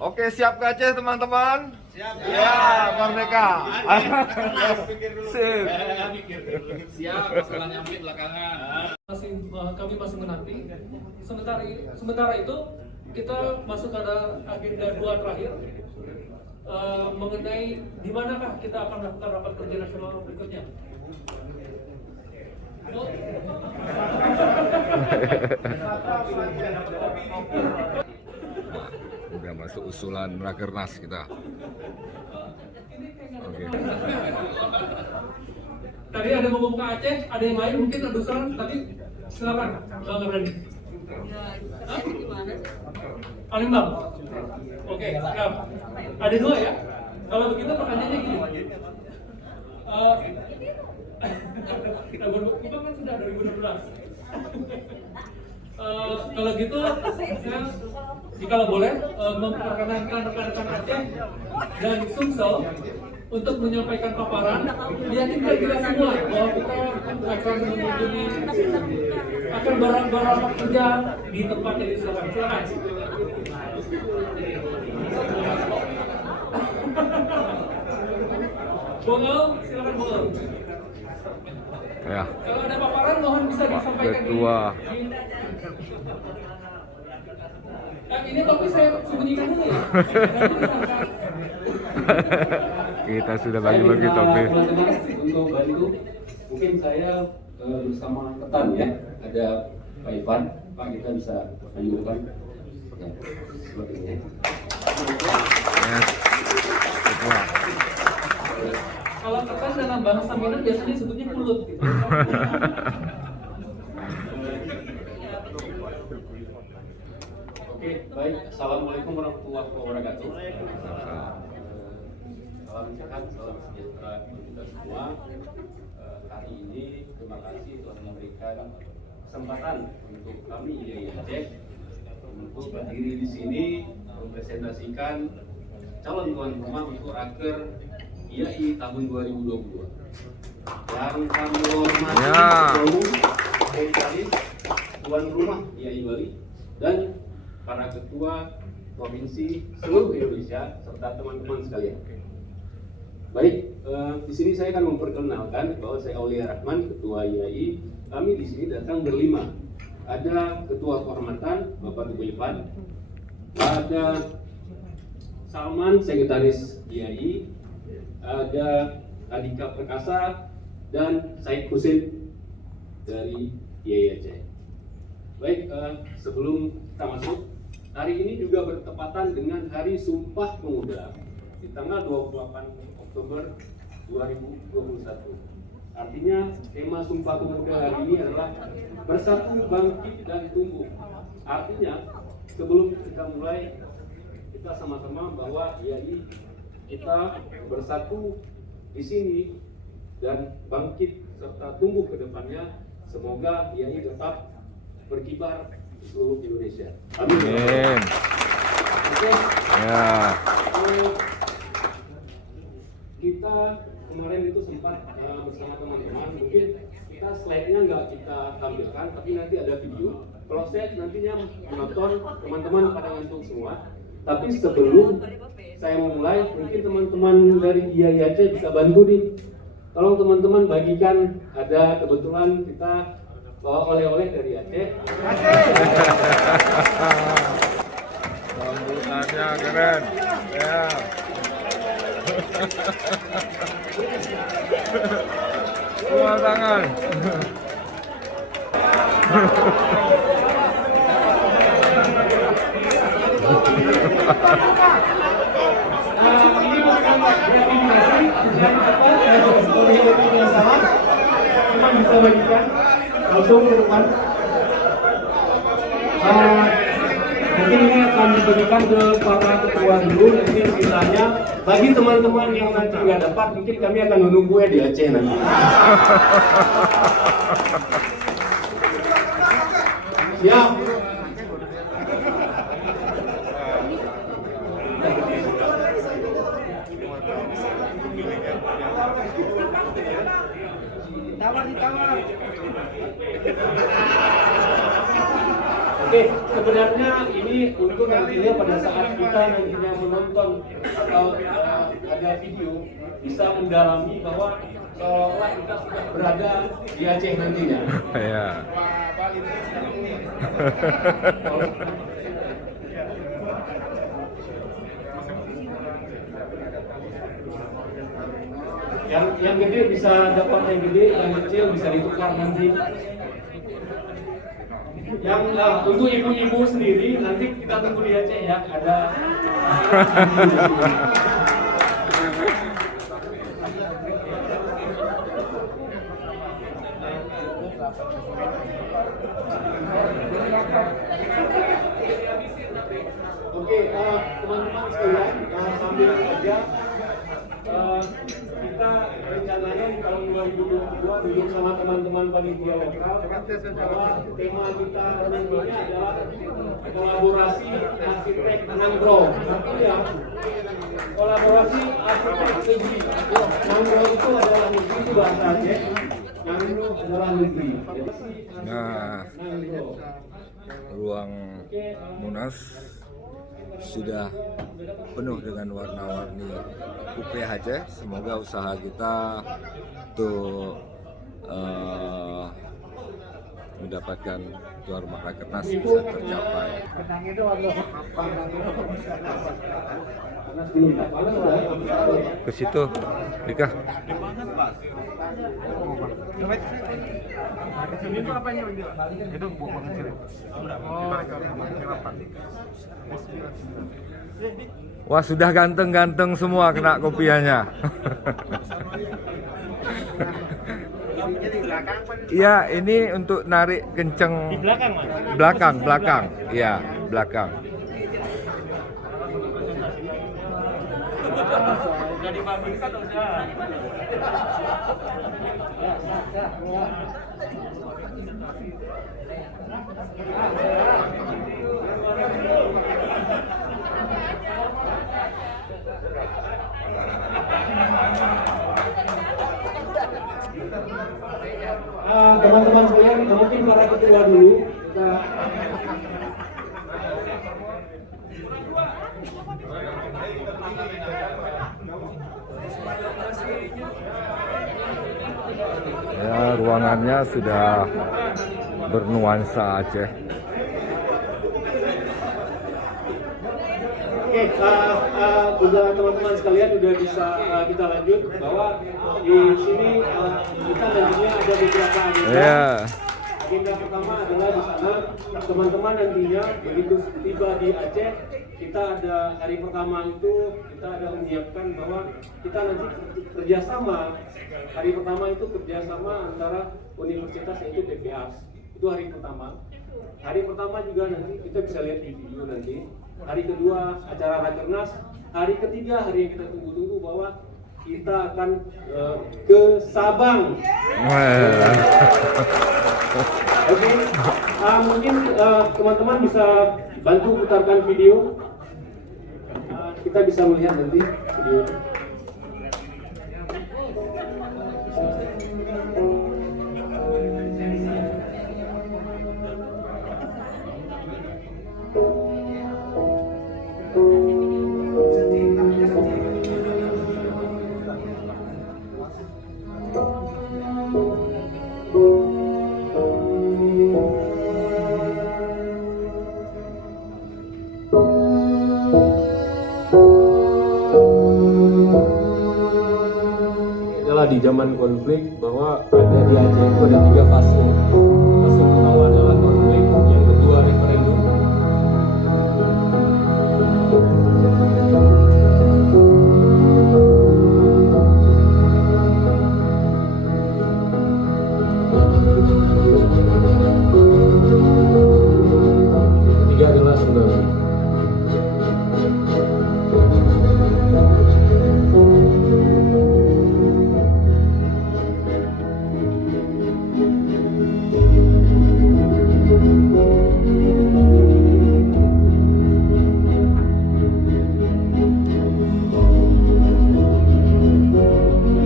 Oke, siap ke Aceh teman-teman? Siap. Ya, merdeka. Sip. Siap, masalahnya mungkin belakangan. Kami masih menanti. Sementara itu kita masuk pada agenda 2 terakhir mengenai di manakah kita akan melakukan rapat kerja nasional berikutnya. Udah masuk usulan Rakernas kita. Oke. Tadi ada yang mau ke Aceh, ada yang lain mungkin ada usulan tadi, silakan Bang Abrani. Palembang. Oke, siap. Ada 2 ya. Kalau begitu pertanyaannya gini. Kita kan sudah 2016. Kalau gitu, saya jika boleh memperkenalkan rekan-rekan Aceh dan Sumsel untuk menyampaikan paparan. Yakinkan kita semua bahwa kita akan mengunjungi akan barang-barang kerja di tempat yang disediakan. Silakan. Bongol, silakan Bongol. Ya. Kalau ada paparan mohon bisa disampaikan Ketua. Ini tapi saya sembunyikan dulu ya. Kita sudah bagi-bagi topi. Terima kasih untuk bantu. Mungkin saya bersama rekan ya, ada Pak Ivan. Pak, kita bisa maju depan. Ya, sebagainya. Yes. Ketua. Kalau rekan dalam bahasa Minang biasanya sebutnya pulut gitu. Oke, baik. Assalamualaikum warahmatullahi wabarakatuh. Salam sehat, salam sejahtera untuk kita semua. Hari ini terima kasih telah memberikan kesempatan untuk kami IAI Aceh untuk berdiri di sini mempresentasikan calon tuan rumah untuk Raker IAI tahun 2022. Yang kami hormati Komisaris tuan rumah IAI Bali dan para ketua provinsi seluruh Indonesia serta teman-teman sekalian. Baik, di sini saya akan memperkenalkan bahwa saya Aulia Rahman, Ketua IAI. Kami di sini datang berlima. Ada Ketua Kehormatan Bapak Teguh Ivan, ada Salman, Sekretaris IAI, ada Adika Perkasa, dan Said Husin dari IAI Aceh. Baik, sebelum kita masuk, hari ini juga bertepatan dengan Hari Sumpah Pemuda di tanggal 28 Oktober 2021. Artinya tema Sumpah Pemuda hari ini adalah bersatu, bangkit, dan tumbuh. Artinya sebelum kita mulai, kita sama-sama bahwa IAI kita bersatu di sini dan bangkit serta tumbuh ke depannya. Semoga IAI tetap berkibar di seluruh Indonesia. Amin. Oke. Ya. Kita kemarin itu sempat bersama teman-teman, mungkin kita slide-nya nggak kita tampilkan, tapi nanti ada video. Kalau saya nantinya menonton, teman-teman pada ngantuk semua. Tapi sebelum saya mulai, mungkin teman-teman dari IAI Aceh bisa bantu nih. Tolong teman-teman bagikan, ada kebetulan kita bawa oleh-oleh dari Aceh. Sambutannya keren. Ya. Semua tangan. Ini merupakan gratifikasi dan yang sama. Cuma bisa bagikan langsung ke depan. Mungkin ini akan diberikan ke para ketua dulu. Nanti sisanya bagi teman-teman yang nanti nggak dapat, mungkin kami akan menunggu di Aceh nanti. Siap. Tawar. Oke, sebenarnya ini untuk nantinya pada saat kita nantinya menonton atau ada video bisa mendalami bahwa seolah kita sudah berada di Aceh nantinya. Ya. Yang gede bisa dapat yang gede, yang kecil bisa ditukar nanti. Yang untuk ibu-ibu sendiri nanti kita tunggu di Aceh ya, ada Oke, teman-teman sekalian, sambil aja kita rencananya di tahun 2022 duduk sama teman-teman panitia lokal bahwa tema kita nantinya adalah kolaborasi arsitek Nanggro. Artinya kolaborasi arsitek negeri. Nanggro itu adalah negeri, itu bahasa Aceh. Nanggro adalah negeri. Nah, ruang Munas sudah penuh dengan warna-warni UP Aceh. Semoga usaha kita untuk mendapatkan tuan rumah Rakernas bisa tercapai. Ke situ, Dika. Itu apanya? Itu buah kecil. Wah, sudah ganteng-ganteng semua kena kopiannya. Iya, ini untuk narik kenceng. Di belakang, Mas. Belakang. Iya, belakang. Udah dipabrikan udah. Teman-teman sekalian, mungkin para ketua dulu kita Ya, ruangannya sudah bernuansa Aceh. Oke, udah teman-teman sekalian udah bisa kita lanjut bahwa di sini kita nantinya ada beberapa agenda. Ya. Agenda pertama adalah di sana teman-teman nantinya begitu tiba di Aceh, kita ada hari pertama itu kita ada menyiapkan bahwa kita nanti kerjasama. Hari pertama itu kerjasama antara universitas yaitu PPAS. Itu hari pertama. Hari pertama juga nanti kita bisa lihat di video nanti. Hari kedua acara Rakernas. Hari ketiga hari yang kita tunggu-tunggu bahwa kita akan ke Sabang. Oke, mungkin teman-teman bisa bantu putarkan video. Kita bisa melihat nanti video. Di zaman konflik bahwa ada di Aceh itu ada 3 fase. Fase pertama adalah konflik, yang kedua referendum, yang ketiga adalah tsunami.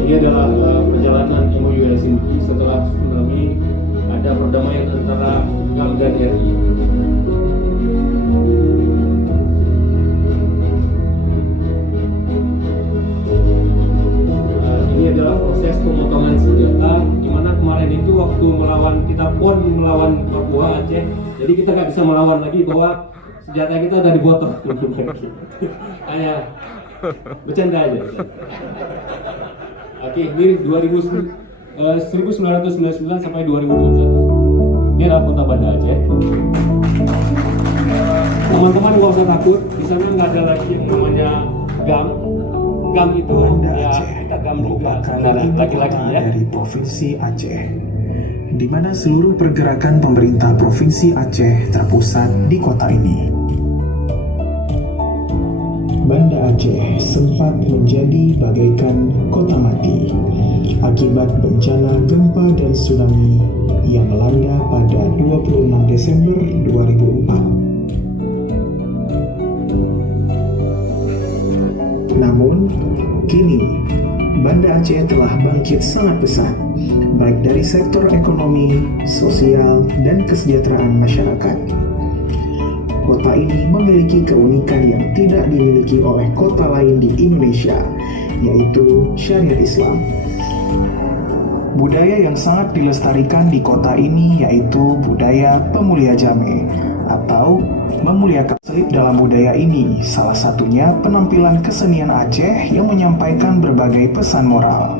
Ini adalah perjalanan MOU Helsinki setelah tsunami, ada perdamaian antara GAM dan RI. pemotongan senjata, di mana kemarin itu waktu kita PON melawan Papua Aceh, jadi kita nggak bisa melawan lagi bahwa senjata kita udah dipotong. Kayak bercanda aja. Oke, ini 1999 sampai 2021. Ini adalah kota Banda Aceh. Teman-teman nggak usah takut, di sana nggak ada lagi yang namanya GAM. GAM itu Banda ya Aceh kita GAM juga, merupakan sebenarnya ibu laki-laki kota ya. dari Provinsi Aceh, di mana seluruh pergerakan pemerintah Provinsi Aceh terpusat di kota ini. Banda Aceh sempat menjadi bagaikan kota mati akibat bencana gempa dan tsunami yang melanda pada 26 Desember 2004. Namun, kini Banda Aceh telah bangkit sangat pesat, baik dari sektor ekonomi, sosial, dan kesejahteraan masyarakat. Kota ini memiliki keunikan yang tidak dimiliki oleh kota lain di Indonesia, yaitu syariat Islam. Budaya yang sangat dilestarikan di kota ini yaitu budaya pemulia jame atau memuliakan. Selip dalam budaya ini salah satunya penampilan kesenian Aceh yang menyampaikan berbagai pesan moral.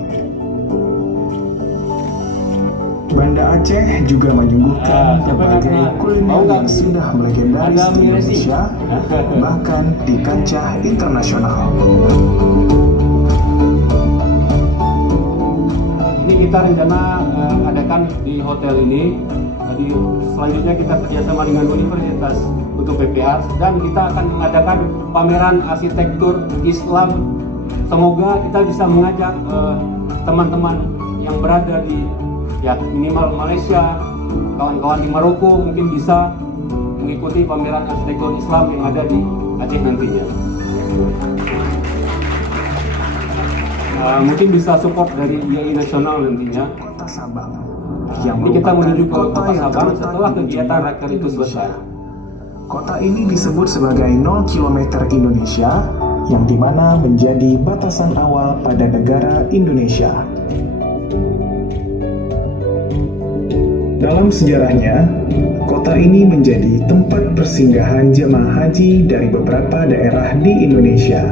Banda Aceh juga menyuguhkan berbagai kuliner yang sudah melegendaris di Indonesia, bahkan di kancah internasional. Ini kita rencana adakan di hotel ini. Jadi selanjutnya kita kerjasama dengan Universitas untuk PPR dan kita akan mengadakan pameran arsitektur Islam. Semoga kita bisa mengajak teman-teman yang berada di minimal Malaysia, kawan-kawan di Maroko mungkin bisa mengikuti pameran arsitektur Islam yang ada di Aceh nantinya. Mungkin bisa support dari IAI nasional nantinya. Kota Sabang, Ini kita menuju ke kota Sabang setelah kegiatan raker itu selesai. Kota ini disebut sebagai 0 km Indonesia, yang dimana menjadi batasan awal pada negara Indonesia. Dalam sejarahnya, kota ini menjadi tempat persinggahan jemaah haji dari beberapa daerah di Indonesia.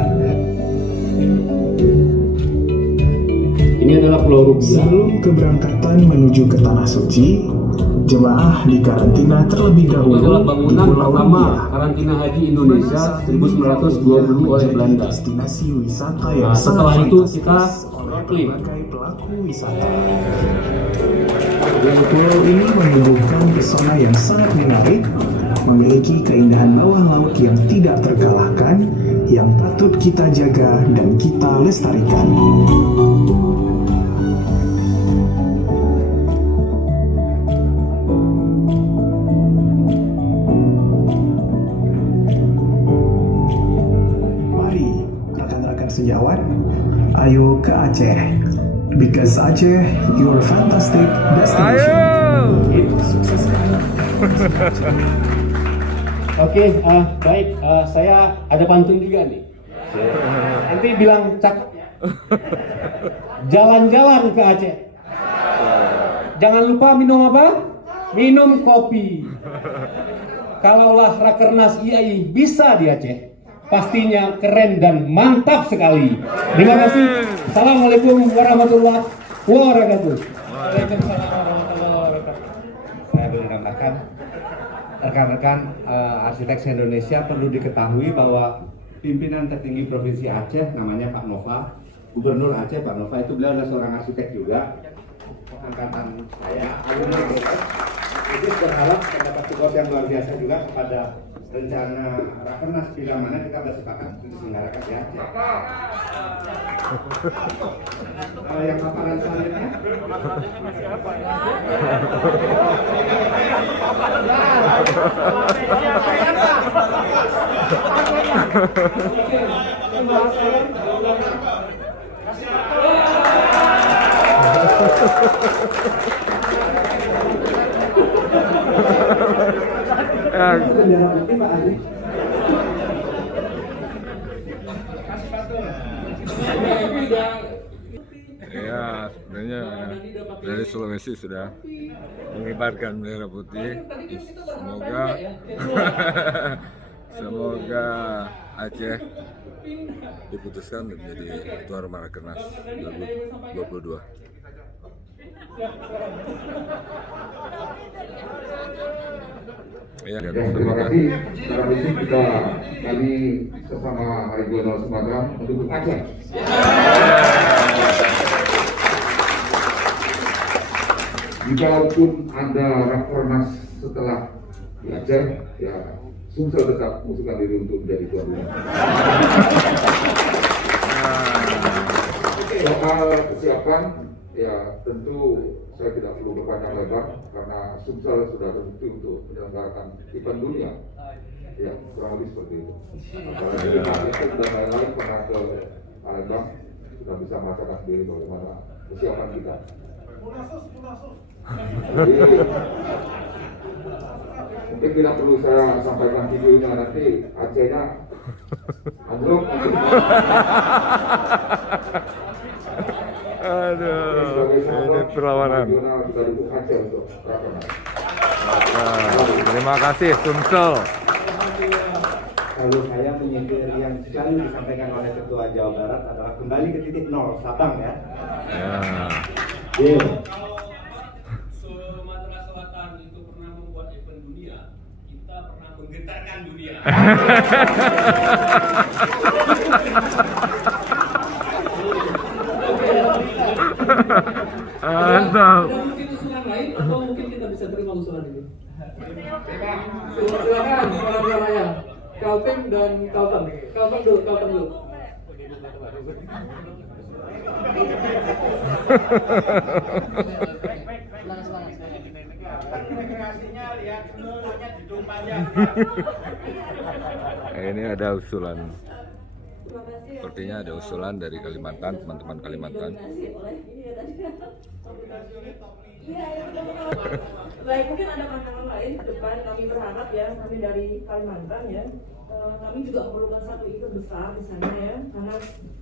Ini adalah Pulau Rubia. Sebelum keberangkatan menuju ke Tanah Suci, jemaah dikarantina terlebih Ini dahulu adalah di bangunan Pulau pertama Rubia. karantina haji Indonesia 1920 oleh Belanda. Destinasi wisata yang Setelah sangat itu fantastis kita oleh snorkeling. berbagai pelaku wisata. Pulau ini menyuguhkan pesona yang sangat menarik, memiliki keindahan bawah laut yang tidak terkalahkan, yang patut kita jaga dan kita lestarikan. Mari rekan-rekan sejawat, ayo ke Aceh. Because Aceh, your fantastic destination. Oke, baik. Saya ada pantun juga nih. Nanti bilang cakep ya. Jalan-jalan ke Aceh. Jangan lupa minum apa? Minum kopi. Kalaulah Rakernas IAI bisa di Aceh, pastinya keren dan mantap sekali. Terima kasih. Assalamualaikum warahmatullahi wabarakatuh. Waalaikumsalam warahmatullahi wabarakatuh. Saya boleh tambahkan, rekan-rekan arsitek se-Indonesia perlu diketahui bahwa pimpinan tertinggi Provinsi Aceh namanya Pak Nova, Gubernur Aceh Pak Nova itu beliau adalah seorang arsitek juga, angkatan saya. Jadi berharap mendapat support yang luar biasa juga kepada rencana Rakernas bila mana kita bersepakat untuk diselenggarakan di Aceh. Yang paparan selanjutnya. Ya, sebenarnya dari Sulawesi sudah mengibarkan bendera putih. Semoga semoga Aceh diputuskan menjadi tuan rumah Rakernas 2022. Ya, Terima kasih. Secara khusus kita kami sesama regional Sumatera mendukung Aceh. Jikalau ada Rakernas setelah di Aceh, ya Sumsel tetap mengusulkan diri untuk menjadi tuan rumah. Soal kesiapan, ya tentu saya tidak perlu berpanjang lebar karena Sumsel sudah terbukti untuk menyelenggarakan event dunia. Ya, kurang lebih seperti itu. Apalagi dengan itu dan lain-lain pernah ke Palembang sudah bisa merasakan sendiri bagaimana kesiapan kita. Jadi, mungkin tidak perlu saya sampaikan videonya, nanti Acehnya anjlok. Aduh, ini perlawanan. Terima kasih Sumsel. Kalau saya menyindir yang selalu disampaikan oleh Ketua Jawa Barat adalah kembali ke titik nol, Sabang ya. Sumatera Selatan itu pernah membuat event dunia, kita pernah menggetarkan dunia. Mantap. Ada mungkin usulan lain atau mungkin kita bisa terima usulan ini? Silakan, suara-suaranya. Kalteng dan Kalteng. Kalteng dulu. Ini ada usulan. Sepertinya ada usulan dari Kalimantan, teman-teman Kalimantan. Baik, mungkin ada pandangan lain ke depan. Kami berharap ya, kami dari Kalimantan ya, kami juga memerlukan satu event besar di sana ya, karena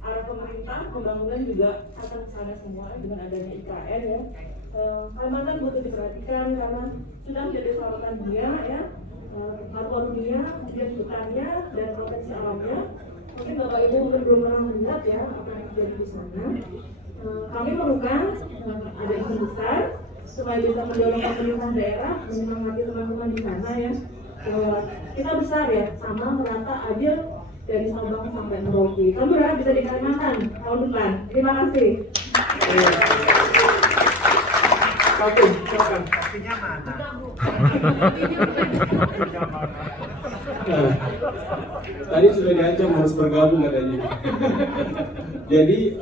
arah pemerintah pembangunan juga akan ke sana semua dengan adanya IKN ya. Kalimantan butuh diperhatikan karena sudah menjadi sorotan dunia ya, paru-paru dunia, kemudian hutannya dan potensi alamnya. Mungkin Bapak Ibu mungkin belum pernah melihat ya apa yang terjadi di sana. Kami memerlukan ada event besar supaya bisa mendorong pemerintah daerah menyemangati teman-teman di sana ya. Kita besar ya, sama merata adil dari Sabang sampai Merauke. Kami berharap bisa di Kalimantan tahun depan. Terima kasih. Oke, silakan. Tadi sudah diancam harus bergabung katanya. Jadi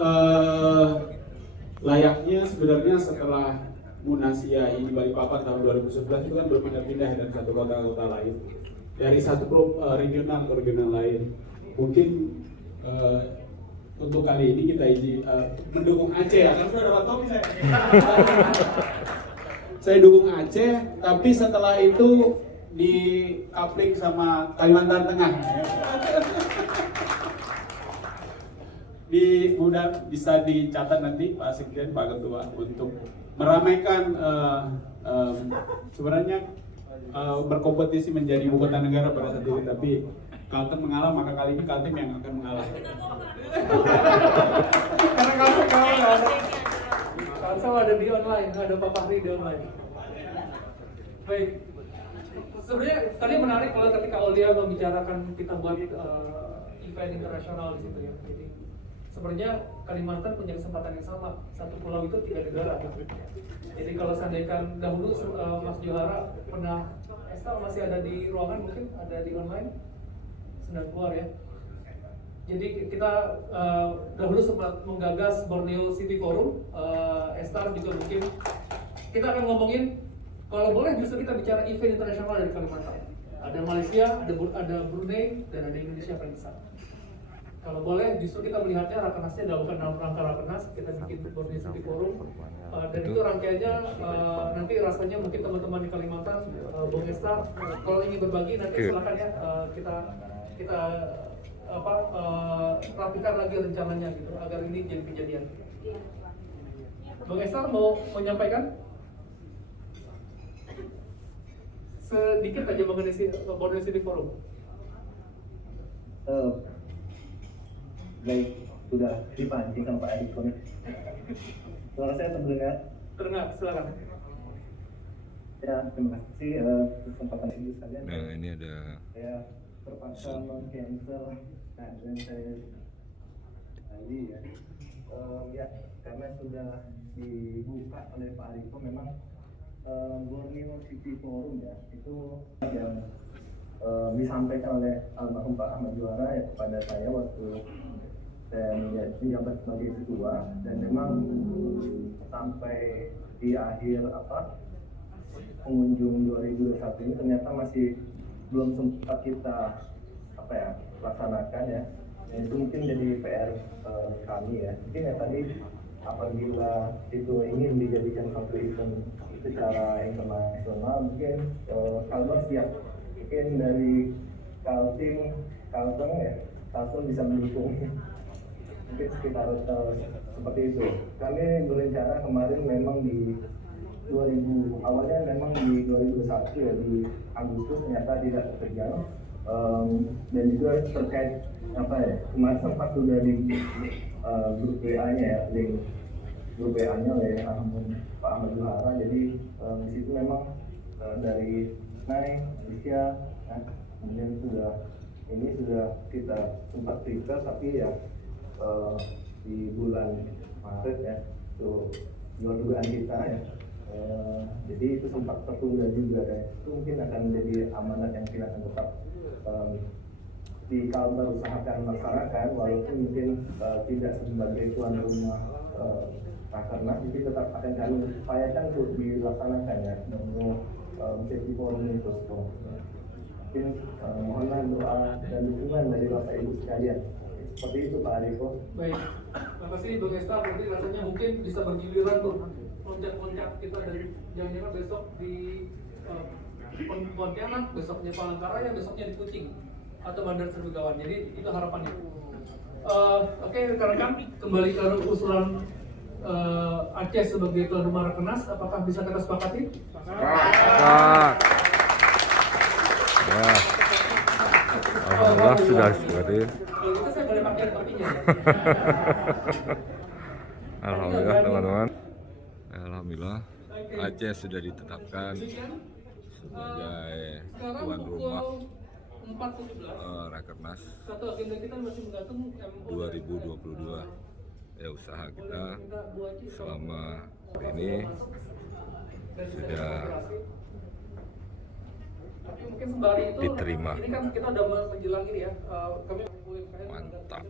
layaknya sebenarnya setelah Munas IAI di Balikpapan tahun 2011 itu kan berpindah-pindah dari satu kota ke kota lain, dari satu regional ke regional lain. Mungkin untuk kali ini kita mendukung Aceh ya, karena sudah dapat topi saya. Saya dukung Aceh, tapi setelah itu di coupling sama Kalimantan Tengah. Mudah bisa dicatat nanti Pak Sekjen, Pak Ketua untuk meramaikan sebenarnya berkompetisi menjadi ibu kota negara pada saat itu, tapi Kalteng mengalah, maka kali ini Kalteng yang akan mengalah. Karena Kalteng nggak ada. Kalteng ada di online, ada Pak Fahri di online. Baik. Sebenarnya tadi menarik kalau ketika Aulia membicarakan kita buat event internasional di situ ya. Jadi sebenarnya Kalimantan punya kesempatan yang sama. Satu pulau itu 3 negara. Jadi kalau seandainya dahulu Mas Johara pernah, Esther masih ada di ruangan, mungkin ada di online, sedang keluar ya. Jadi kita dahulu sempat menggagas Borneo City Forum. Esther juga mungkin kita akan ngomongin, kalau boleh justru kita bicara event internasional dari Kalimantan. Ada Malaysia, ada Brunei, dan ada Indonesia paling besar. Kalau boleh justru kita melihatnya Rakernasnya bukan dalam rangka Rakernas, kita bikin Borneo City Forum. Dan itu rangkaiannya nanti rasanya mungkin teman-teman di Kalimantan, Bung Esther, kalau ingin berbagi nanti silakan ya, kita rapikan lagi rencananya gitu agar ini jadi kejadian. Bang Estar mau menyampaikan sedikit aja mengenai City Forum. Baik, sudah dipancing sama Pak Eriko nih. Suara saya terdengar? Terdengar, silakan. Ya, terima kasih kesempatan ini sekalian. Nah, ini ada Saya terpaksa men-cancel dan saya tadi ya. Ya, karena sudah dibuka oleh Pak Eriko, memang Borneo City Forum ya, itu yang disampaikan oleh almarhum Pak Ahmad Juara ya kepada saya waktu saya menjabat sebagai ketua, dan memang sampai di akhir pengunjung 2021 ini ternyata masih belum sempat kita laksanakan ya. Itu mungkin jadi PR kami ya. Mungkin ya tadi apabila itu ingin dijadikan satu event secara internasional, mungkin Kalbar siap. Mungkin dari Kaltim bisa mendukung. Mungkin sekitar seperti itu. Kami berencana kemarin memang di awalnya memang di 2021 ya, di Agustus, ternyata tidak terjadi. Dan juga terkait kemarin sempat sudah di grup WA-nya ya, link grup WA-nya oleh Pak Ahmad Juara. Jadi di situ memang dari Malaysia, kemudian sudah kita sempat prepare, tapi ya di bulan Maret ya, itu dugaan kita ya. Jadi itu sempat tertunda juga ya. Itu mungkin akan menjadi amanat yang kita akan tetap di Kalbar usahakan laksanakan, walaupun mungkin tidak sebagai tuan rumah Rakernas, tapi tetap akan kami upayakan untuk dilaksanakan ya, menjadi forum itu. Mungkin mohonlah doa dan dukungan dari Bapak Ibu sekalian. Seperti itu Pak Eriko. Baik, terima kasih Bang Estar. Nanti rasanya mungkin bisa bergiliran tuh loncat-loncat kita dari jangan-jangan besok di Pontianak, besoknya Palangkaraya, besoknya di Kucing atau Bandar Serbugawan. Jadi itu harapannya. Oke, rekan-rekan, kembali ke usulan Aceh sebagai tuan rumah Rakernas, apakah bisa kita sepakati? ya. Alhamdulillah sudah seperti. Kalau gitu saya boleh pakai topinya. Alhamdulillah teman-teman. Alhamdulillah Aceh sudah ditetapkan sebagai tuan rumah Rakernas 2022. Ya, usaha kita selama ini sudah mungkin sembari itu diterima. Ini kan kita udah menjelang ini ya. Kami mantap.